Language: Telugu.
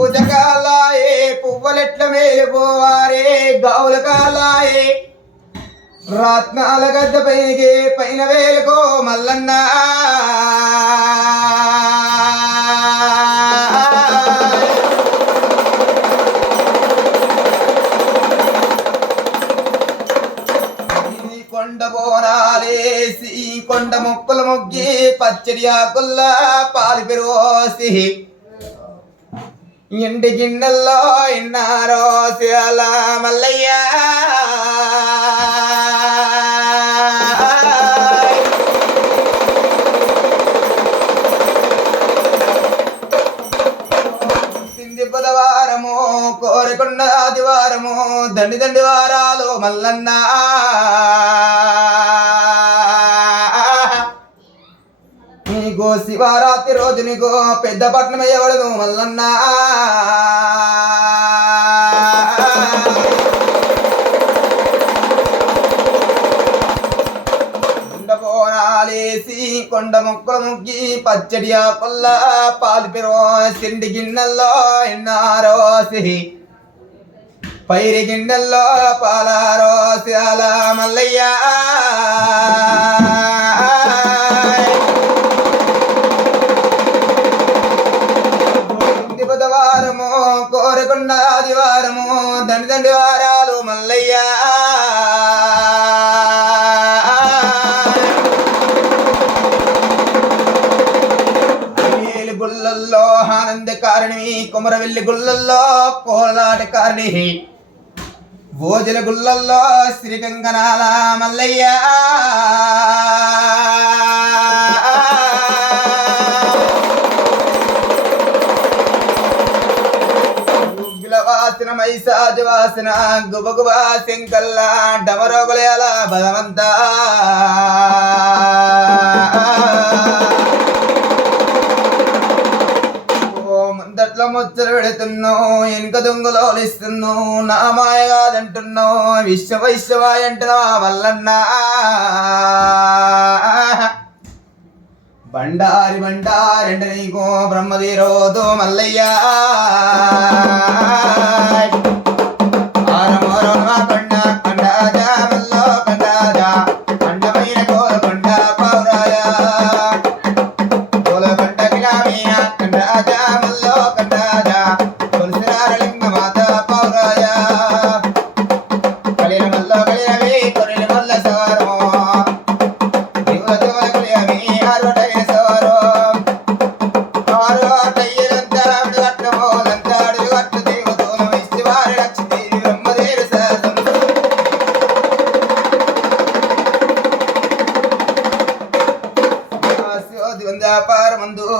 పూజకాలాయే పువ్వులెట్ల మేలిపోవారే గావుల కాలాయే రత్నాల గద్ద పైనకి పైన వేలుకో మల్లన్న కొండ బోరాలేసి కొండ మొక్కలు మొగ్గి పచ్చడి ఆకుల్లా పాలు పెరుగోసి ఎండి గిన్నెల్లో ఇన్నారో శిల మల్లయ్య సింది బుధవారము కోరికొండ ఆదివారము దండి దండి వారాలు మల్లన్న నీకు శివరాత్రి రోజు నీకు పెద్ద పట్నం ఎవడను మల్లన్న కొండపోనాలేసి కొండ మొక్కలు ముగ్గి పచ్చడి ఆకుల్ల పాలు పెరో సిండి గిన్నెల్లో ఎన్నారోసి పైరి గిన్నెల్లో పాలారోసి అలా మల్లయ్య బుధవారము కోరకొండ ఆదివారము దండి దండి వారాలు మల్లయ్య గుళ్ళల్లో ఆనంద కారణి కుమరవెల్లి గుళ్ళల్లో కోలాట కారణి భోజన గుళ్ళల్లో శ్రీగంగనాల మల్లయ్య వాసన మైసాజ వాసన గుబగుబా శంకల్లా డమరోగుల బలవంతా ముందట్లో ముచ్చలు పెడుతున్నావు వెనుక దొంగలో ఇస్తున్నావు నా మాయ కాదంటున్నావు విశ్వవైశ్వవాయ అంటున్నావా వల్లన్నా బండారి బండారంటే నీకు బ్రహ్మదీరోదు మల్లయ్య కొండ కొండాజా మల్లో కొండాజా కొండమైన కోలకొండ పౌరాయ కోలకొండ గ్రామీణ కొండాజా మల్లో కొండాజా తులసిరారలింగ మాత పౌరాయ కలిన మల్లో కలియవి కొరిన మల్ల సవారమో వ్యాపారమందు